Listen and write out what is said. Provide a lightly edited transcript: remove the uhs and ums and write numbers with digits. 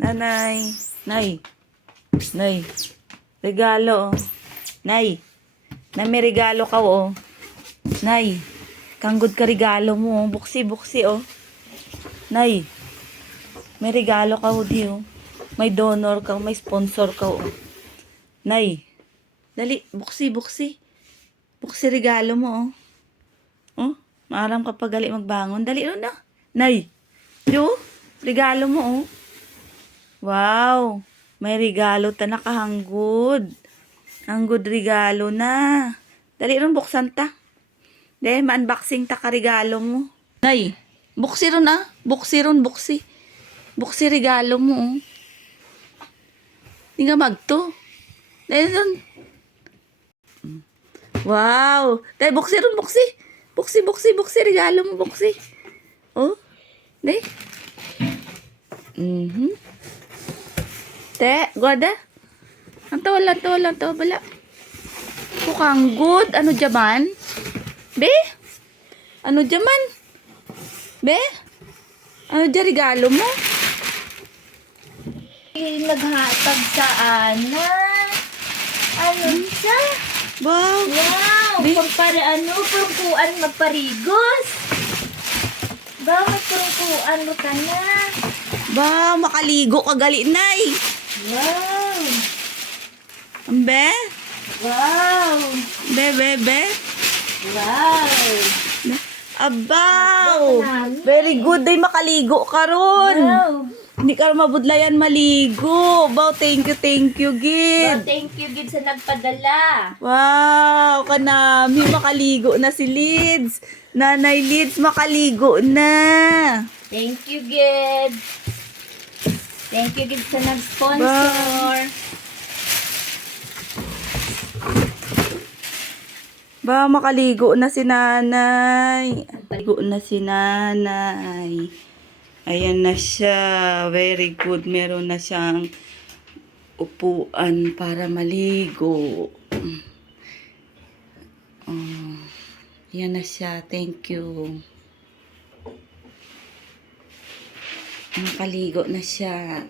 Nanay. Nay. Nay. Regalo, oh. Nay. Na may regalo ka, oh. Nay. Kanggod ka regalo mo, oh. Buksi, buksi, oh. Nay. May regalo ka, oh, di, oh. May donor ka, may sponsor ka, oh. Nay. Dali, buksi, buksi. Buksi regalo mo, oh. Oh, maaram ka pagali magbangon. Dali, oh, na. Nay. Yo, regalo mo, oh. Wow. May regalo ta nakahanggod. Hanggod regalo na. Dali ron buksan ta. Dahil ma-unboxing ta ka regalo mo. Nay, buksi ron ah. Buksi ron, buksi. Buksi regalo mo, oh. Di nga magto. Dahil ron. Wow. Dahil buksi ron, buksi. Buksi, buksi, buksi. Regalo mo, buksi. Oh. Dahil. Te, goda. Ang tawa lang, bala. Mukhang good. Ano jaman? Be? Ano jaman? Be? Ano dyan regalo mo? Naghatag sa Ana. Ano siya? Wow. Wow! Be? Purungkuan magparigos. Ba, magpurungkuan mo ka na. Ba, makaligo ka gali, nay. Wow! Be? Wow! Be? Wow! Abaw! Very good day makaligo ka ron. Wow! Hindi ka mabudlayan maligo. Baw, thank you, Well, Gid. thank you, Gid, sa nagpadala. Wow, kanami makaligo na si Lids. Nanay Lids makaligo na. Thank you, Gid. Thank you, Gid, sa nag-sponsor. Ba, makaligo na si nanay. Makaligo na si nanay. Ayan na siya. Very good. Meron na siyang upuan para maligo. Oh, yan na siya. Thank you. Nakaligo na siya.